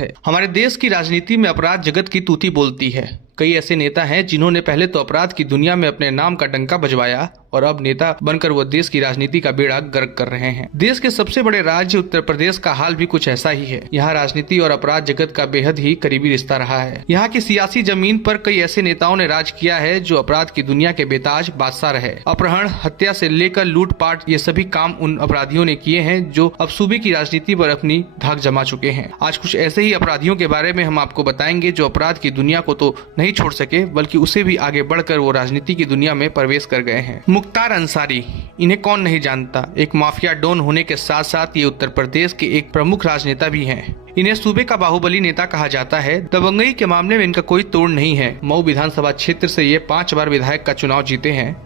है। हमारे देश की राजनीति में अपराध जगत की तूती बोलती है। कई ऐसे नेता हैं जिन्होंने पहले तो अपराध की दुनिया में अपने नाम का डंका बजवाया और अब नेता बनकर वो देश की राजनीति का बेड़ा गर्क कर रहे हैं। देश के सबसे बड़े राज्य उत्तर प्रदेश का हाल भी कुछ ऐसा ही है। यहाँ राजनीति और अपराध जगत का बेहद ही करीबी रिश्ता रहा है। यहाँ की सियासी जमीन पर कई ऐसे नेताओं ने राज किया है जो अपराध की दुनिया के बेताज बादशाह रहे। अपहरण, हत्या से लेकर लूटपाट, ये सभी काम उन अपराधियों ने किए हैं जो अब सूबे की राजनीति पर अपनी धाक जमा चुके हैं। आज कुछ ऐसे ही अपराधियों के बारे में हम आपको बताएंगे जो अपराध की दुनिया को तो नहीं छोड़ सके बल्कि उसे भी आगे बढ़कर वो राजनीति की दुनिया में प्रवेश कर गए हैं। मुख्तार अंसारी, इन्हें कौन नहीं जानता। एक माफिया डॉन होने के साथ साथ ये उत्तर प्रदेश के एक प्रमुख राजनेता भी हैं। इन्हें सूबे का बाहुबली नेता कहा जाता है। दबंगई के मामले में इनका कोई तोड़ नहीं है। मऊ विधानसभा क्षेत्र से ये 5 बार विधायक का चुनाव जीते हैं।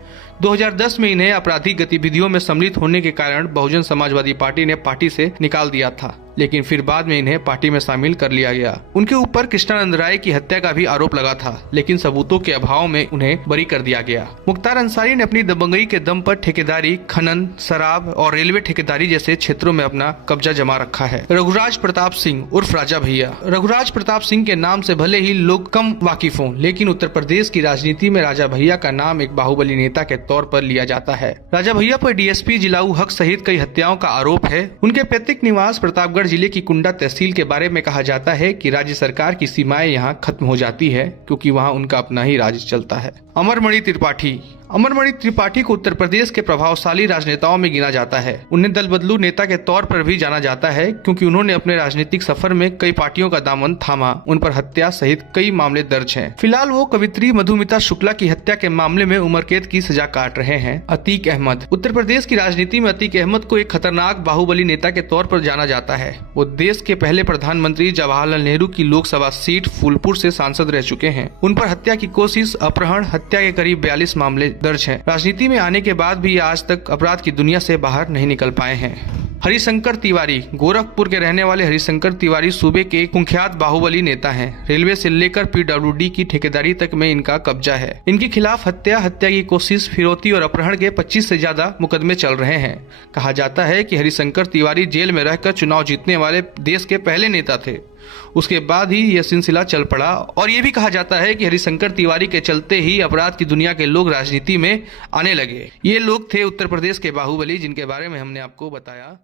2010 में इन्हें आपराधिक गतिविधियों में सम्मिलित होने के कारण बहुजन समाजवादी पार्टी ने पार्टी से निकाल दिया था, लेकिन फिर बाद में इन्हें पार्टी में शामिल कर लिया गया। उनके ऊपर कृष्णानंद राय की हत्या का भी आरोप लगा था, लेकिन सबूतों के अभाव में उन्हें बरी कर दिया गया। मुख्तार अंसारी ने अपनी दबंगई के दम पर ठेकेदारी, खनन, शराब और रेलवे ठेकेदारी जैसे क्षेत्रों में अपना कब्जा जमा रखा है। रघुराज प्रताप सिंह उर्फ राजा भैया। रघुराज प्रताप सिंह के नाम से भले ही लोग कम वाकिफ हों, लेकिन उत्तर प्रदेश की राजनीति में राजा भैया का नाम एक बाहुबली नेता के तौर पर लिया जाता है। राजा भैया पर डीएसपी जिलाऊ हक सहित कई हत्याओं का आरोप है। उनके पैतृक निवास प्रतापगढ़ जिले की कुंडा तहसील के बारे में कहा जाता है कि राज्य सरकार की सीमाएं यहां खत्म हो जाती है क्योंकि वहां उनका अपना ही राज चलता है। अमरमणि त्रिपाठी। अमरमणि त्रिपाठी को उत्तर प्रदेश के प्रभावशाली राजनेताओं में गिना जाता है। उन्हें दल बदलू नेता के तौर पर भी जाना जाता है क्योंकि उन्होंने अपने राजनीतिक सफर में कई पार्टियों का दामन थामा। उन पर हत्या सहित कई मामले दर्ज हैं। फिलहाल वो कवित्री मधुमिता शुक्ला की हत्या के मामले में उम्र कैद की सजा काट रहे हैं। अतीक अहमद। उत्तर प्रदेश की राजनीति में अतीक अहमद को एक खतरनाक बाहुबली नेता के तौर पर जाना जाता है। वो देश के पहले प्रधानमंत्री जवाहरलाल नेहरू की लोकसभा सीट फूलपुर से सांसद रह चुके हैं। उन पर हत्या की कोशिश, अपहरण, हत्या के करीब 42 मामले दर्ज हैं। राजनीति में आने के बाद भी आज तक अपराध की दुनिया से बाहर नहीं निकल पाए हैं। हरिशंकर तिवारी। गोरखपुर के रहने वाले हरिशंकर तिवारी सूबे के कुख्यात बाहुबली नेता हैं। रेलवे से लेकर पीडब्ल्यूडी की ठेकेदारी तक में इनका कब्जा है। इनके खिलाफ हत्या की कोशिश, फिरौती और अपहरण के 25 से ज्यादा मुकदमे चल रहे हैं। कहा जाता है कि हरिशंकर तिवारी जेल में रहकर चुनाव जीतने वाले देश के पहले नेता थे। उसके बाद ही यह सिलसिला चल पड़ा और ये भी कहा जाता है कि हरिशंकर तिवारी के चलते ही अपराध की दुनिया के लोग राजनीति में आने लगे। ये लोग थे उत्तर प्रदेश के बाहुबली जिनके बारे में हमने आपको बताया।